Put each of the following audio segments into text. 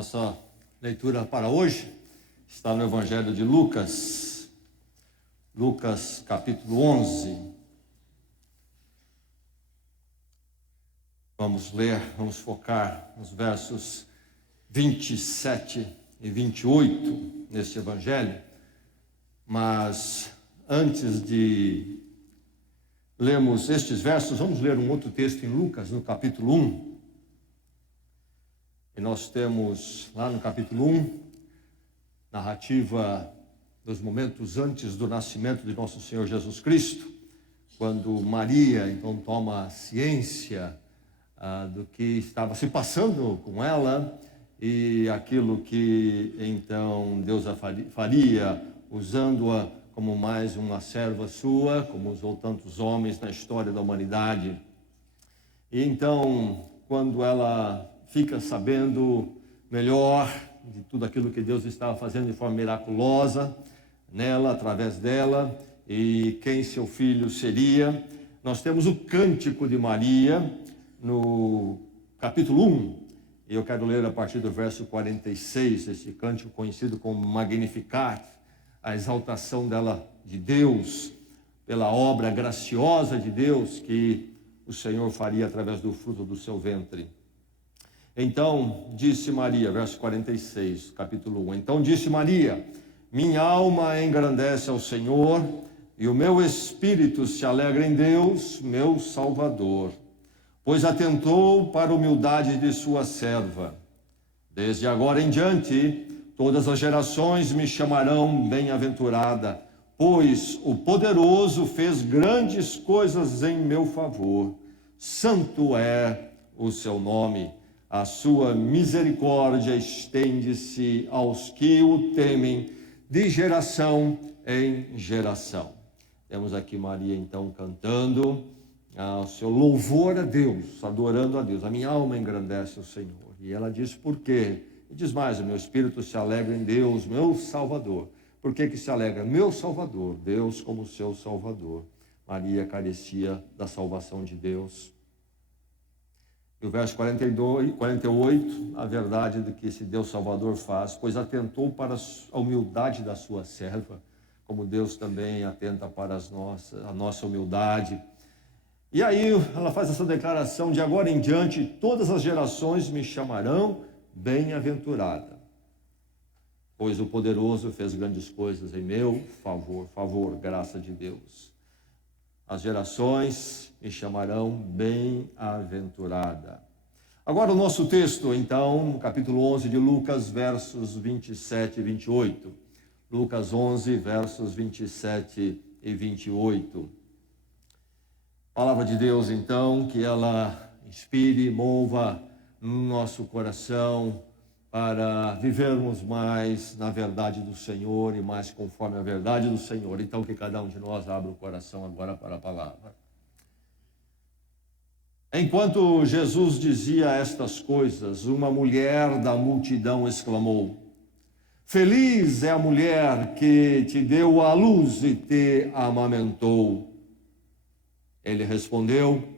Nossa leitura para hoje está no Evangelho de Lucas, Lucas capítulo 11. Vamos ler, vamos focar nos versos 27 e 28 neste Evangelho, mas antes de lermos estes versos, vamos ler um outro texto em Lucas, no capítulo 1. E nós temos lá no capítulo 1, narrativa dos momentos antes do nascimento de nosso Senhor Jesus Cristo, quando Maria então toma ciência do que estava se passando com ela e aquilo que então Deus faria, usando-a como mais uma serva sua, como usou tantos homens na história da humanidade. E então, quando ela fica sabendo melhor de tudo aquilo que Deus estava fazendo de forma miraculosa nela, através dela, e quem seu filho seria, nós temos o Cântico de Maria no capítulo 1, e eu quero ler a partir do verso 46, esse cântico conhecido como Magnificat, a exaltação dela de Deus, pela obra graciosa de Deus que o Senhor faria através do fruto do seu ventre. Então disse Maria, verso 46, capítulo 1. Então disse Maria: minha alma engrandece ao Senhor, e o meu espírito se alegra em Deus, meu Salvador, pois atentou para a humildade de sua serva. Desde agora em diante, todas as gerações me chamarão bem-aventurada, pois o Poderoso fez grandes coisas em meu favor. Santo é o seu nome. A sua misericórdia estende-se aos que o temem, de geração em geração. Temos aqui Maria então cantando o seu louvor a Deus, adorando a Deus. A minha alma engrandece o Senhor. E ela diz por quê? E diz mais: o meu espírito se alegra em Deus, meu Salvador. Por que se alegra? Meu Salvador, Deus como seu Salvador. Maria carecia da salvação de Deus. E o verso 48, a verdade do que esse Deus Salvador faz, pois atentou para a humildade da sua serva, como Deus também atenta para a nossa humildade. E aí ela faz essa declaração: de agora em diante, todas as gerações me chamarão bem-aventurada, pois o Poderoso fez grandes coisas em meu favor, graça de Deus. As gerações me chamarão bem-aventurada. Agora o nosso texto, então, capítulo 11 de Lucas, versos 27 e 28. Lucas 11, versos 27 e 28. Palavra de Deus, então, que ela inspire e mova no nosso coração para vivermos mais na verdade do Senhor e mais conforme a verdade do Senhor. Então, que cada um de nós abra o coração agora para a palavra. Enquanto Jesus dizia estas coisas, uma mulher da multidão exclamou: feliz é a mulher que te deu à luz e te amamentou. Ele respondeu: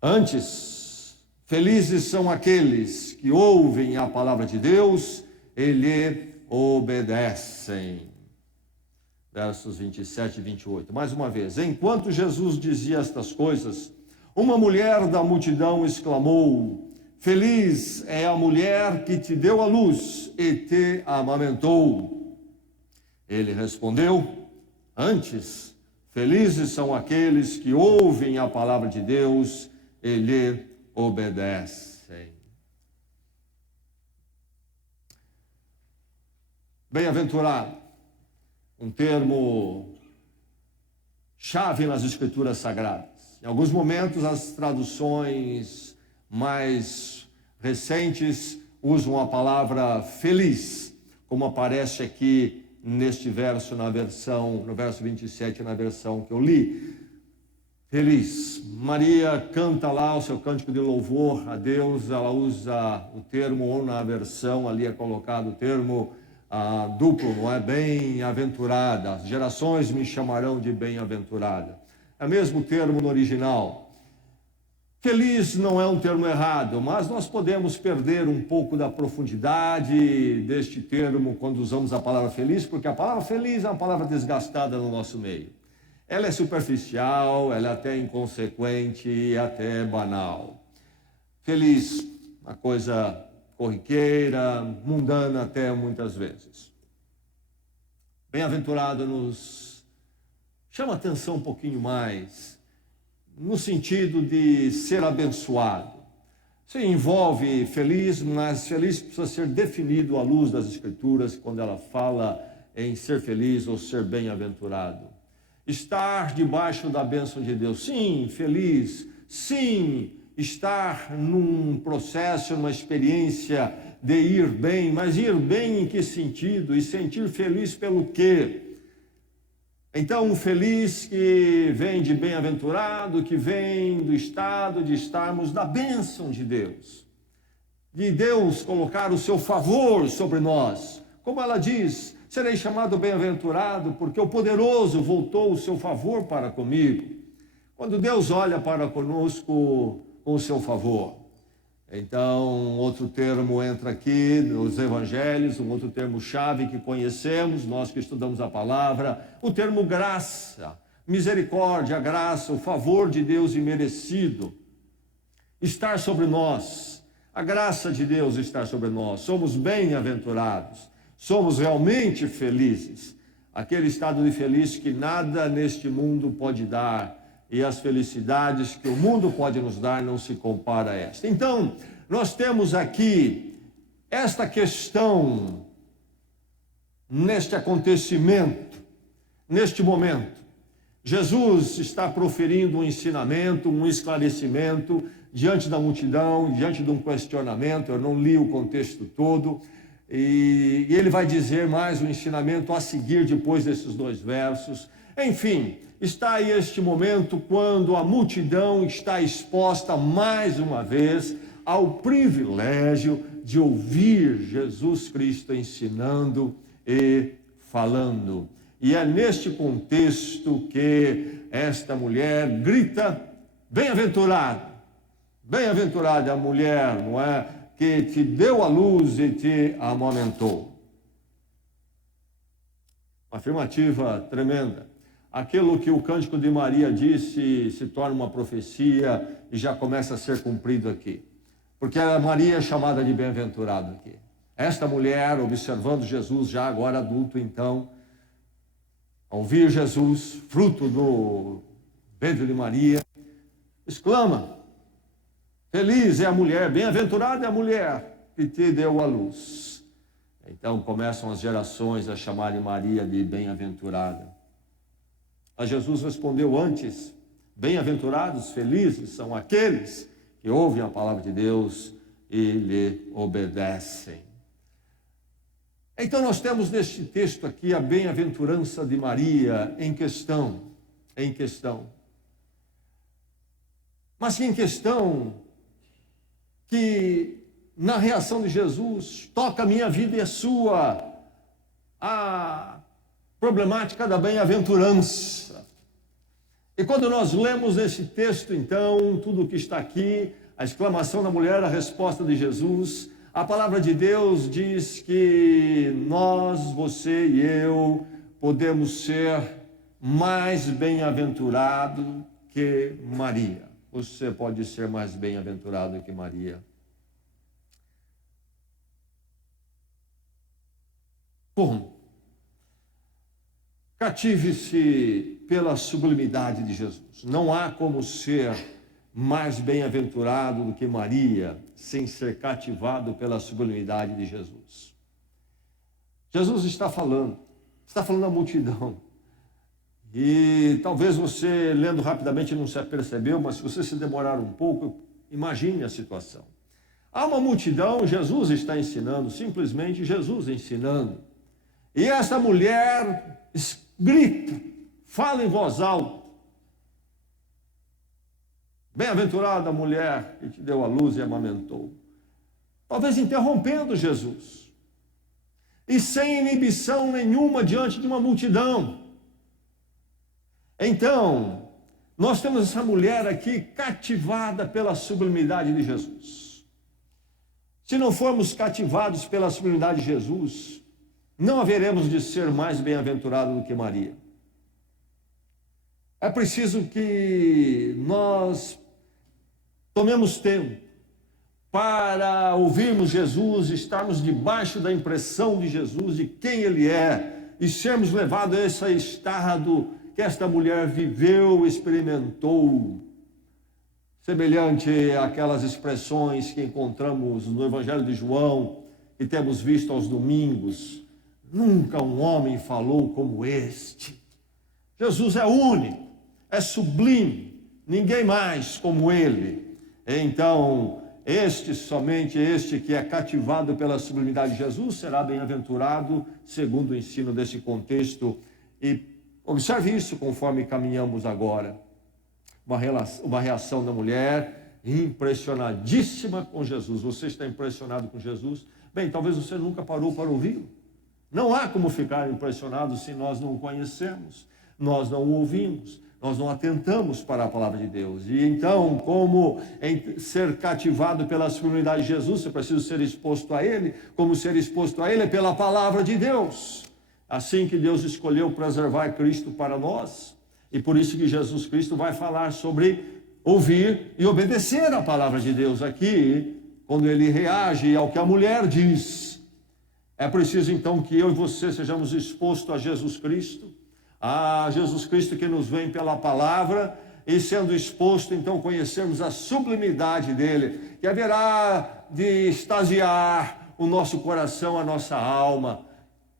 antes, felizes são aqueles que ouvem a palavra de Deus e lhe obedecem. Versos 27 e 28. Mais uma vez. Enquanto Jesus dizia estas coisas, uma mulher da multidão exclamou: feliz é a mulher que te deu à luz e te amamentou. Ele respondeu: antes, felizes são aqueles que ouvem a palavra de Deus e lhe obedecem. Bem-aventurado, um termo chave nas Escrituras Sagradas. Em alguns momentos, as traduções mais recentes usam a palavra feliz, como aparece aqui neste verso, no verso 27, na versão que eu li. Feliz. Maria canta lá o seu cântico de louvor a Deus, ela usa o termo, ou na versão ali é colocado o termo duplo, não é? Bem-aventurada. As gerações me chamarão de bem-aventurada. É o mesmo termo no original. Feliz não é um termo errado, mas nós podemos perder um pouco da profundidade deste termo quando usamos a palavra feliz, porque a palavra feliz é uma palavra desgastada no nosso meio. Ela é superficial, ela é até inconsequente e até banal. Feliz, uma coisa corriqueira, mundana até muitas vezes. Bem-aventurado nos chama a atenção um pouquinho mais, no sentido de ser abençoado. Isso envolve feliz, mas feliz precisa ser definido à luz das Escrituras, quando ela fala em ser feliz ou ser bem-aventurado. Estar debaixo da bênção de Deus, sim, feliz, sim, estar num processo, numa experiência de ir bem, mas ir bem em que sentido? E sentir feliz pelo quê? Então, um feliz que vem de bem-aventurado, que vem do estado de estarmos na bênção de Deus. De Deus colocar o seu favor sobre nós. Como ela diz, serei chamado bem-aventurado porque o poderoso voltou o seu favor para comigo. Quando Deus olha para conosco com o seu favor. Então, outro termo entra aqui nos evangelhos, um outro termo-chave que conhecemos, nós que estudamos a palavra, o termo graça, misericórdia, graça, o favor de Deus imerecido, estar sobre nós, a graça de Deus estar sobre nós, somos bem-aventurados, somos realmente felizes, aquele estado de feliz que nada neste mundo pode dar, e as felicidades que o mundo pode nos dar não se compara a esta. Então, nós temos aqui esta questão, neste acontecimento, neste momento. Jesus está proferindo um ensinamento, um esclarecimento diante da multidão, diante de um questionamento. Eu não li o contexto todo, e ele vai dizer mais um ensinamento a seguir depois desses 2 versos. Enfim, está aí este momento quando a multidão está exposta mais uma vez ao privilégio de ouvir Jesus Cristo ensinando e falando. E é neste contexto que esta mulher grita: bem-aventurada, bem-aventurada a mulher, não é, que te deu a luz e te amamentou. Uma afirmativa tremenda. Aquilo que o Cântico de Maria disse se torna uma profecia e já começa a ser cumprido aqui. Porque a Maria é chamada de bem-aventurada aqui. Esta mulher, observando Jesus já agora adulto, então, ao ouvir Jesus, fruto do ventre de Maria, exclama: feliz é a mulher, bem-aventurada é a mulher que te deu a luz. Então começam as gerações a chamarem Maria de bem-aventurada. A Jesus respondeu antes: bem-aventurados, felizes são aqueles que ouvem a palavra de Deus e lhe obedecem. Então nós temos neste texto aqui a bem-aventurança de Maria em questão. Mas em questão que na reação de Jesus toca a minha vida e a sua, a problemática da bem-aventurança. E quando nós lemos esse texto, então, tudo o que está aqui, a exclamação da mulher, a resposta de Jesus, a palavra de Deus diz que nós, você e eu, podemos ser mais bem-aventurado que Maria. Você pode ser mais bem-aventurado que Maria. Como? Cative-se pela sublimidade de Jesus. Não há como ser mais bem-aventurado do que Maria sem ser cativado pela sublimidade de Jesus. Jesus está falando à multidão. E talvez você, lendo rapidamente, não se apercebeu, mas se você se demorar um pouco, imagine a situação. Há uma multidão, Jesus está ensinando, simplesmente Jesus ensinando. E essa mulher grita, fala em voz alta: bem-aventurada a mulher que te deu a luz e amamentou. Talvez interrompendo Jesus. E sem inibição nenhuma diante de uma multidão. Então, Nós temos essa mulher aqui cativada pela sublimidade de Jesus. Se não formos cativados pela sublimidade de Jesus, não haveremos de ser mais bem-aventurados do que Maria. É preciso que nós tomemos tempo para ouvirmos Jesus, estarmos debaixo da impressão de Jesus, de quem Ele é, e sermos levados a esse estado que esta mulher viveu, experimentou, semelhante àquelas expressões que encontramos no Evangelho de João, que temos visto aos domingos. Nunca um homem falou como este. Jesus é único, é sublime, ninguém mais como Ele. Então, somente este que é cativado pela sublimidade de Jesus será bem-aventurado, segundo o ensino desse contexto. E observe isso conforme caminhamos agora. Uma reação da mulher impressionadíssima com Jesus. Você está impressionado com Jesus? Bem, talvez você nunca parou para ouvi-lo. Não há como ficar impressionado se nós não o conhecemos, nós não o ouvimos, nós não atentamos para a palavra de Deus. E então, como ser cativado pela sublimidade de Jesus, você precisa ser exposto a Ele, como ser exposto a Ele é pela palavra de Deus. Assim que Deus escolheu preservar Cristo para nós, e por isso que Jesus Cristo vai falar sobre ouvir e obedecer a palavra de Deus aqui, quando Ele reage ao que a mulher diz. É preciso então que eu e você sejamos expostos a Jesus Cristo que nos vem pela palavra, e sendo exposto, então, conhecermos a sublimidade dele, que haverá de extasiar o nosso coração, a nossa alma.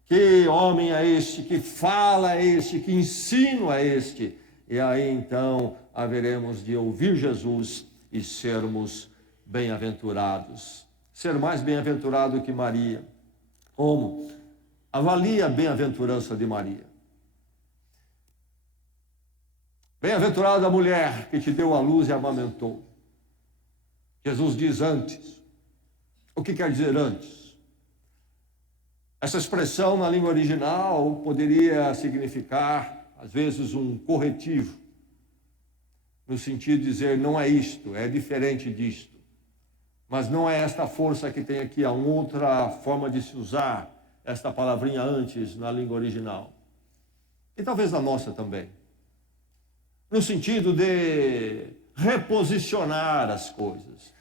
Que homem é este, que fala é este, que ensino é este? E aí, então, haveremos de ouvir Jesus e sermos bem-aventurados. Ser mais bem-aventurado que Maria. Como? Avalie a bem-aventurança de Maria. Bem-aventurada a mulher que te deu a luz e amamentou. Jesus diz antes. O que quer dizer antes? Essa expressão na língua original poderia significar, às vezes, um corretivo, no sentido de dizer, não é isto, é diferente disto. Mas não é esta força que tem aqui, há uma outra forma de se usar esta palavrinha antes na língua original. E talvez na nossa também. No sentido de reposicionar as coisas.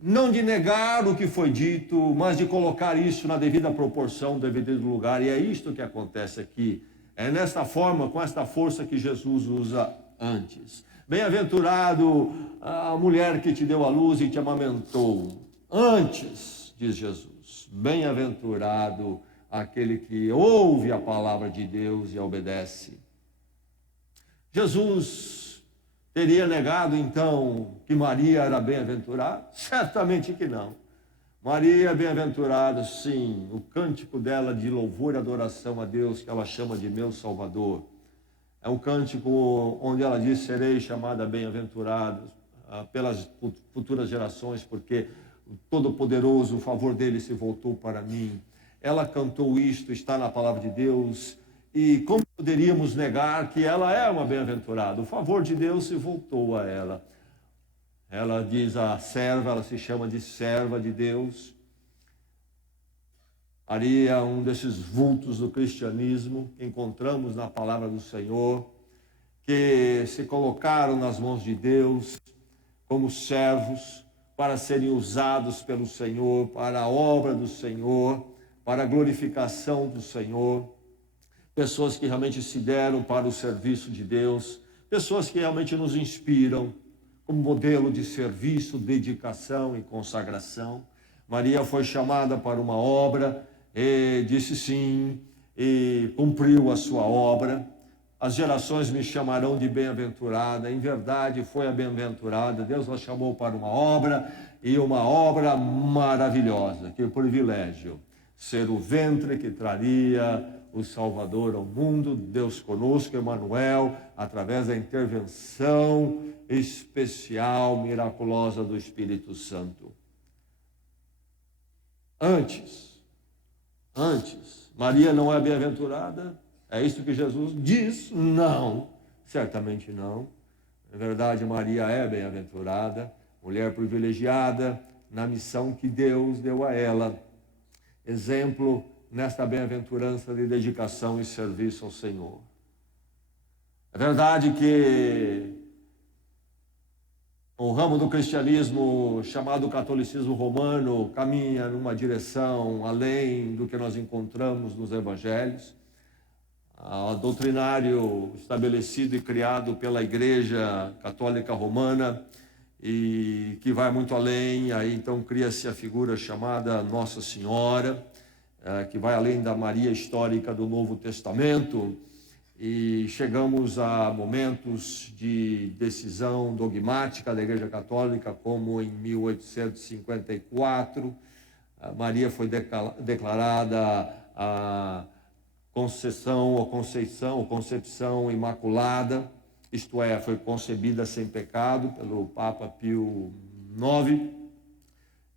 Não de negar o que foi dito, mas de colocar isso na devida proporção, no devido lugar. E é isto que acontece aqui. É nesta forma, com esta força que Jesus usa antes. Bem-aventurado a mulher que te deu a luz e te amamentou. Antes, diz Jesus. Bem-aventurado aquele que ouve a palavra de Deus e obedece. Jesus teria negado, então, que Maria era bem-aventurada? Certamente que não. Maria é bem-aventurada, sim. O cântico dela de louvor e adoração a Deus, que ela chama de meu Salvador, é um cântico onde ela diz, serei chamada bem-aventurada pelas futuras gerações, porque o Todo-Poderoso, o favor dele se voltou para mim. Ela cantou isto, está na palavra de Deus. E como poderíamos negar que ela é uma bem-aventurada? O favor de Deus se voltou a ela. Ela diz a serva, ela se chama de serva de Deus. Maria, um desses vultos do cristianismo que encontramos na palavra do Senhor, que se colocaram nas mãos de Deus como servos para serem usados pelo Senhor, para a obra do Senhor, para a glorificação do Senhor. Pessoas que realmente se deram para o serviço de Deus, pessoas que realmente nos inspiram como modelo de serviço, dedicação e consagração. Maria foi chamada para uma obra, e disse sim, e cumpriu a sua obra. As gerações me chamarão de bem-aventurada, em verdade foi a bem-aventurada. Deus a chamou para uma obra, e uma obra maravilhosa. Que privilégio, ser o ventre que traria o Salvador ao mundo, Deus conosco, Emmanuel, através da intervenção especial, miraculosa do Espírito Santo. Antes, Maria não é bem-aventurada? É isso que Jesus diz? Não, certamente não. Na verdade, Maria é bem-aventurada, mulher privilegiada na missão que Deus deu a ela. Exemplo nesta bem-aventurança de dedicação e serviço ao Senhor. É verdade que o ramo do cristianismo chamado catolicismo romano caminha numa direção além do que nós encontramos nos evangelhos. O doutrinário estabelecido e criado pela Igreja Católica Romana e que vai muito além, aí então cria-se a figura chamada Nossa Senhora, que vai além da Maria histórica do Novo Testamento, e chegamos a momentos de decisão dogmática da Igreja Católica, como em 1854, Maria foi declarada a Concepção Imaculada, isto é, foi concebida sem pecado pelo Papa Pio IX,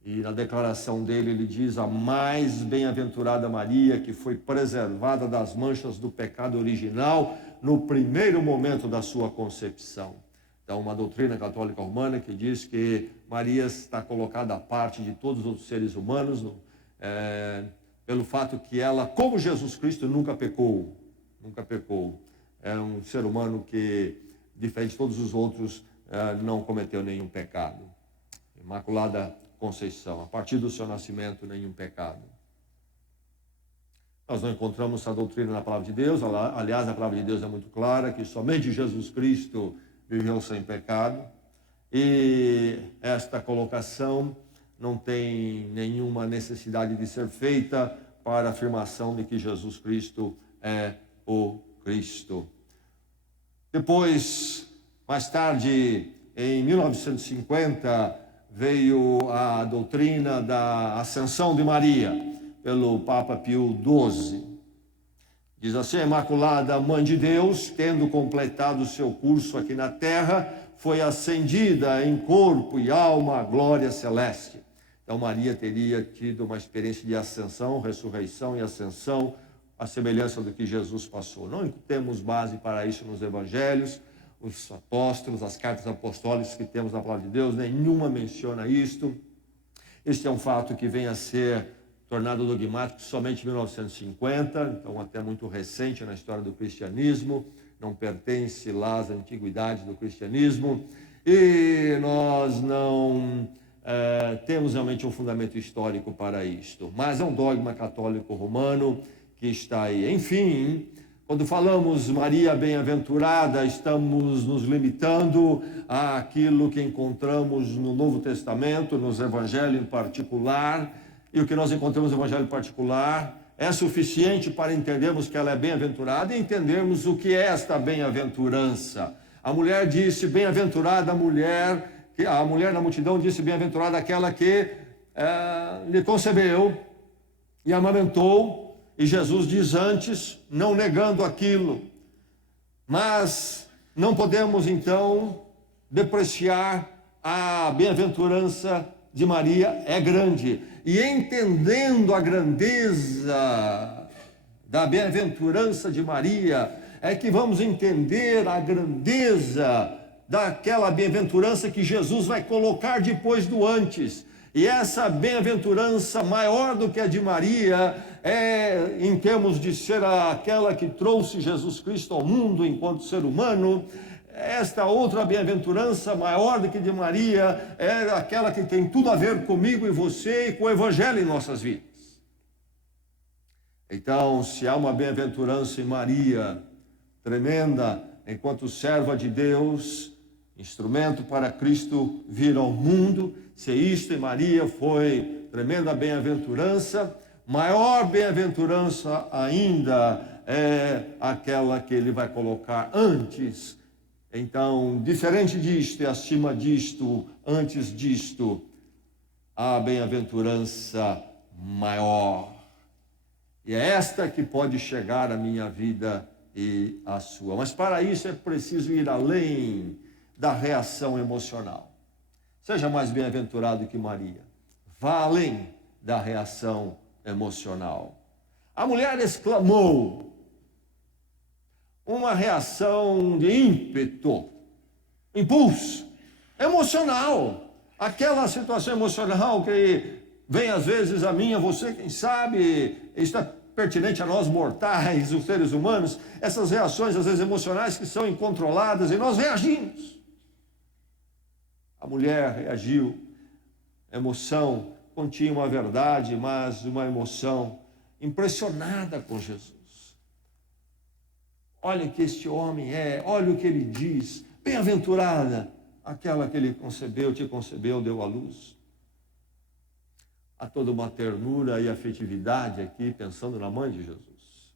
e na declaração dele ele diz: a mais bem-aventurada Maria, que foi preservada das manchas do pecado original no primeiro momento da sua concepção. Então, uma doutrina católica romana que diz que Maria está colocada à parte de todos os outros seres humanos, pelo fato que ela, como Jesus Cristo, nunca pecou. É um ser humano que, diferente de todos os outros, não cometeu nenhum pecado. Imaculada Conceição, a partir do seu nascimento, nenhum pecado. Nós não encontramos essa doutrina na palavra de Deus. Aliás, a palavra de Deus é muito clara, que somente Jesus Cristo viveu sem pecado. E esta colocação não tem nenhuma necessidade de ser feita para a afirmação de que Jesus Cristo é o Cristo. Depois, mais tarde, em 1950, veio a doutrina da Ascensão de Maria, pelo Papa Pio XII. Diz assim: a Imaculada Mãe de Deus, tendo completado o seu curso aqui na terra, foi ascendida em corpo e alma à glória celeste. Então Maria teria tido uma experiência de ascensão, ressurreição e ascensão, a semelhança do que Jesus passou. Não temos base para isso nos evangelhos. Os apóstolos, as cartas apostólicas que temos na palavra de Deus, nenhuma menciona isto. Este é um fato que vem a ser tornado dogmático somente em 1950, então até muito recente na história do cristianismo, não pertence lá às antiguidades do cristianismo, e nós não temos realmente um fundamento histórico para isto, mas é um dogma católico romano que está aí. Enfim, quando falamos Maria bem-aventurada, estamos nos limitando àquilo que encontramos no Novo Testamento, nos Evangelhos em particular, e o que nós encontramos no Evangelho em particular é suficiente para entendermos que ela é bem-aventurada e entendermos o que é esta bem-aventurança. A mulher disse: bem-aventurada a mulher na multidão disse: bem-aventurada aquela que lhe concebeu e amamentou. E Jesus diz antes, não negando aquilo. Mas não podemos, então, depreciar a bem-aventurança de Maria, é grande. E entendendo a grandeza da bem-aventurança de Maria, é que vamos entender a grandeza daquela bem-aventurança que Jesus vai colocar depois do antes. E essa bem-aventurança maior do que a de Maria é, em termos de ser aquela que trouxe Jesus Cristo ao mundo enquanto ser humano, esta outra bem-aventurança maior do que de Maria é aquela que tem tudo a ver comigo e você e com o Evangelho em nossas vidas. Então, se há uma bem-aventurança em Maria tremenda, enquanto serva de Deus, instrumento para Cristo vir ao mundo, se isto em Maria foi tremenda bem-aventurança, maior bem-aventurança ainda é aquela que ele vai colocar antes. Então, diferente disto e acima disto, antes disto, a bem-aventurança maior. E é esta que pode chegar à minha vida e à sua. Mas para isso é preciso ir além da reação emocional. Seja mais bem-aventurado que Maria. Vá além da reação emocional. A mulher exclamou, uma reação de ímpeto. impulso emocional, aquela situação emocional que vem às vezes a mim, a você, quem sabe, está pertinente a nós mortais, os seres humanos, essas reações às vezes emocionais que são incontroladas e nós reagimos. A mulher reagiu, emoção, continha uma verdade, mas uma emoção impressionada com Jesus. Olha o que este homem é, olha o que ele diz, bem-aventurada aquela que ele concebeu, te concebeu, deu à luz. Há toda uma ternura e afetividade aqui, pensando na mãe de Jesus.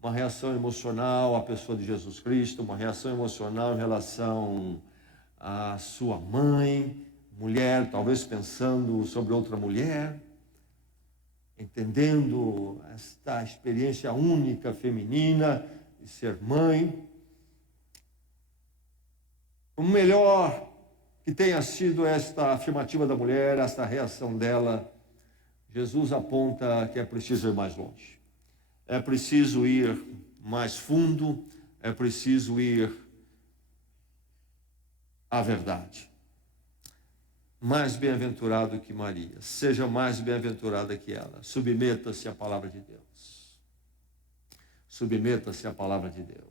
Uma reação emocional à pessoa de Jesus Cristo, uma reação emocional em relação à sua mãe, mulher, talvez pensando sobre outra mulher, entendendo esta experiência única feminina de ser mãe. O melhor que tenha sido esta afirmativa da mulher, esta reação dela, Jesus aponta que é preciso ir mais longe. É preciso ir mais fundo, é preciso ir à verdade. Mais bem-aventurado que Maria, seja mais bem-aventurada que ela. Submeta-se à palavra de Deus. Submeta-se à palavra de Deus.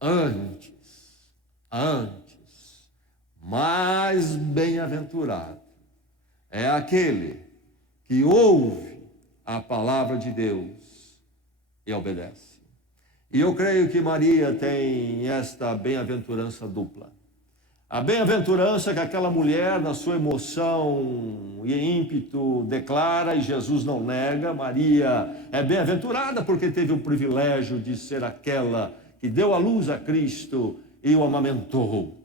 Antes, mais bem-aventurado é aquele que ouve a palavra de Deus e obedece. E eu creio que Maria tem esta bem-aventurança dupla. A bem-aventurança que aquela mulher, na sua emoção e ímpeto, declara e Jesus não nega. Maria é bem-aventurada porque teve o privilégio de ser aquela que deu à luz a Cristo e o amamentou.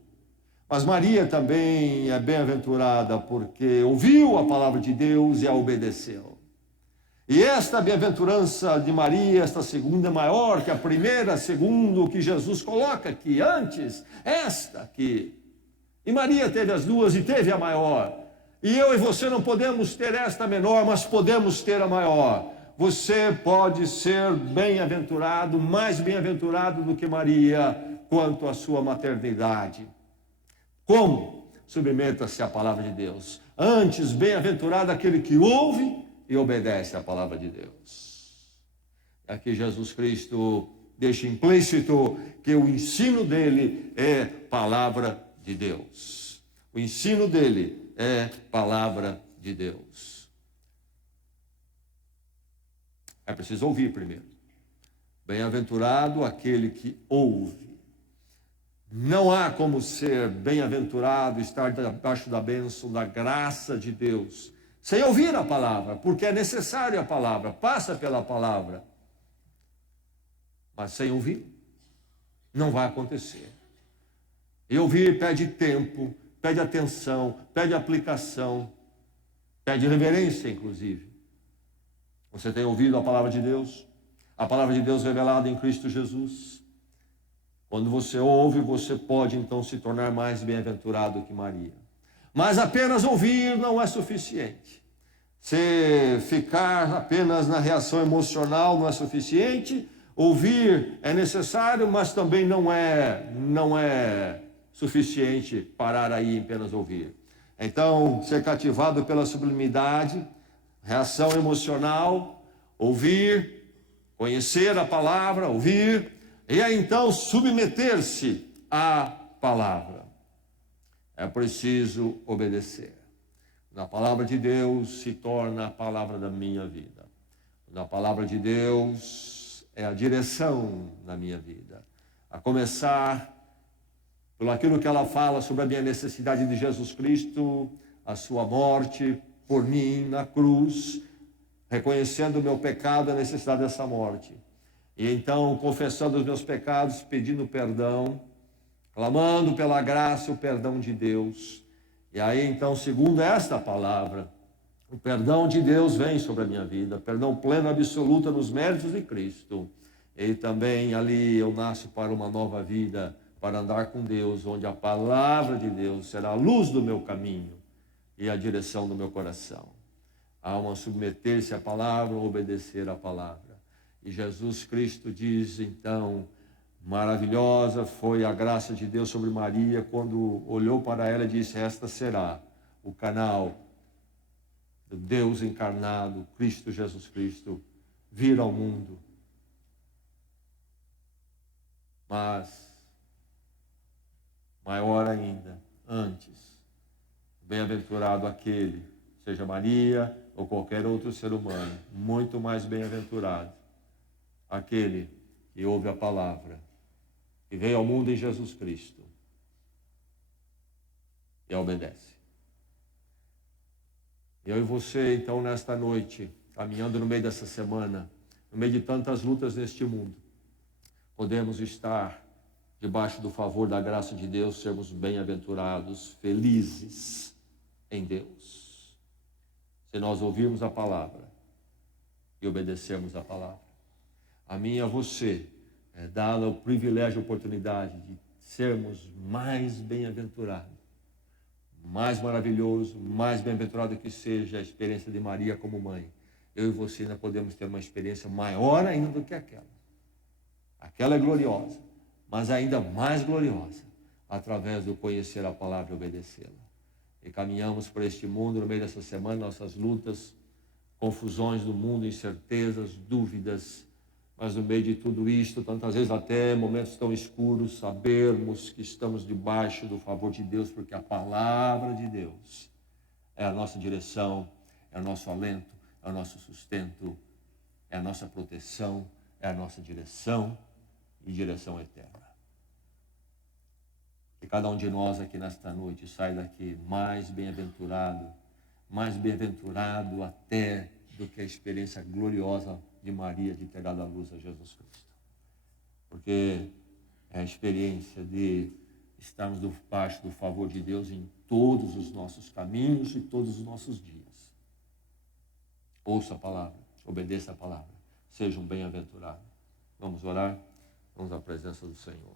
Mas Maria também é bem-aventurada porque ouviu a palavra de Deus e a obedeceu. E esta bem-aventurança de Maria, esta segunda, é maior que a primeira, segundo o que Jesus coloca aqui. Antes, esta aqui. E Maria teve as duas e teve a maior. E eu e você não podemos ter esta menor, mas podemos ter a maior. Você pode ser bem-aventurado, mais bem-aventurado do que Maria, quanto à sua maternidade. Como? Submeta-se à palavra de Deus. Antes, bem-aventurado aquele que ouve e obedece à palavra de Deus. Aqui Jesus Cristo deixa implícito que o ensino dele é palavra de Deus. O ensino dele é palavra de Deus. É preciso ouvir primeiro. Bem-aventurado aquele que ouve. Não há como ser bem-aventurado, estar debaixo da bênção, da graça de Deus, sem ouvir a palavra, porque é necessário a palavra, passa pela palavra. Mas sem ouvir, não vai acontecer. E ouvir pede tempo, pede atenção, pede aplicação, pede reverência, inclusive. Você tem ouvido a palavra de Deus? A palavra de Deus revelada em Cristo Jesus? Quando você ouve, você pode então se tornar mais bem-aventurado que Maria. Mas apenas ouvir não é suficiente. Se ficar apenas na reação emocional não é suficiente. Ouvir é necessário, mas também não é suficiente parar aí em apenas ouvir. Então, ser cativado pela sublimidade, reação emocional, ouvir, conhecer a palavra, ouvir, e aí então submeter-se à palavra. É preciso obedecer. Na palavra de Deus se torna a palavra da minha vida. Na palavra de Deus é a direção na minha vida. A começar pelo aquilo que ela fala sobre a minha necessidade de Jesus Cristo, a sua morte por mim na cruz, reconhecendo o meu pecado, a necessidade dessa morte. E então, confessando os meus pecados, pedindo perdão, clamando pela graça e o perdão de Deus. E aí, então, segundo esta palavra, o perdão de Deus vem sobre a minha vida, perdão pleno, absoluto nos méritos de Cristo. E também ali eu nasço para uma nova vida, para andar com Deus, onde a palavra de Deus será a luz do meu caminho e a direção do meu coração. Há uma submeter-se à palavra, obedecer à palavra. E Jesus Cristo diz, então, Maravilhosa foi a graça de Deus sobre Maria quando olhou para ela e disse: esta será o canal do Deus encarnado, Cristo Jesus Cristo, vir ao mundo. Mas, maior ainda, antes, bem-aventurado aquele, seja Maria ou qualquer outro ser humano, muito mais bem-aventurado, aquele que ouve a palavra, que veio ao mundo em Jesus Cristo e obedece. Eu e você, então, nesta noite, caminhando no meio dessa semana, no meio de tantas lutas neste mundo, podemos estar debaixo do favor da graça de Deus, sermos bem-aventurados, felizes em Deus. Se nós ouvirmos a palavra e obedecermos a palavra. A mim e a você é dá-la o privilégio, a oportunidade de sermos mais bem-aventurados, mais maravilhoso, mais bem-aventurado que seja a experiência de Maria como mãe. Eu e você ainda podemos ter uma experiência maior ainda do que aquela. Aquela é gloriosa, mas ainda mais gloriosa, através do conhecer a palavra e obedecê-la. E caminhamos por este mundo no meio dessa semana, nossas lutas, confusões do mundo, incertezas, dúvidas, mas no meio de tudo isto, tantas vezes até momentos tão escuros, sabermos que estamos debaixo do favor de Deus, porque a palavra de Deus é a nossa direção, é o nosso alento, é o nosso sustento, é a nossa proteção, é a nossa direção e direção eterna. Que cada um de nós aqui nesta noite saia daqui mais bem-aventurado até do que a experiência gloriosa de Maria de ter dado a luz a Jesus Cristo. Porque é a experiência de estarmos debaixo do favor de Deus em todos os nossos caminhos e todos os nossos dias. Ouça a palavra, obedeça a palavra, seja um bem-aventurado. Vamos orar? Vamos à presença do Senhor.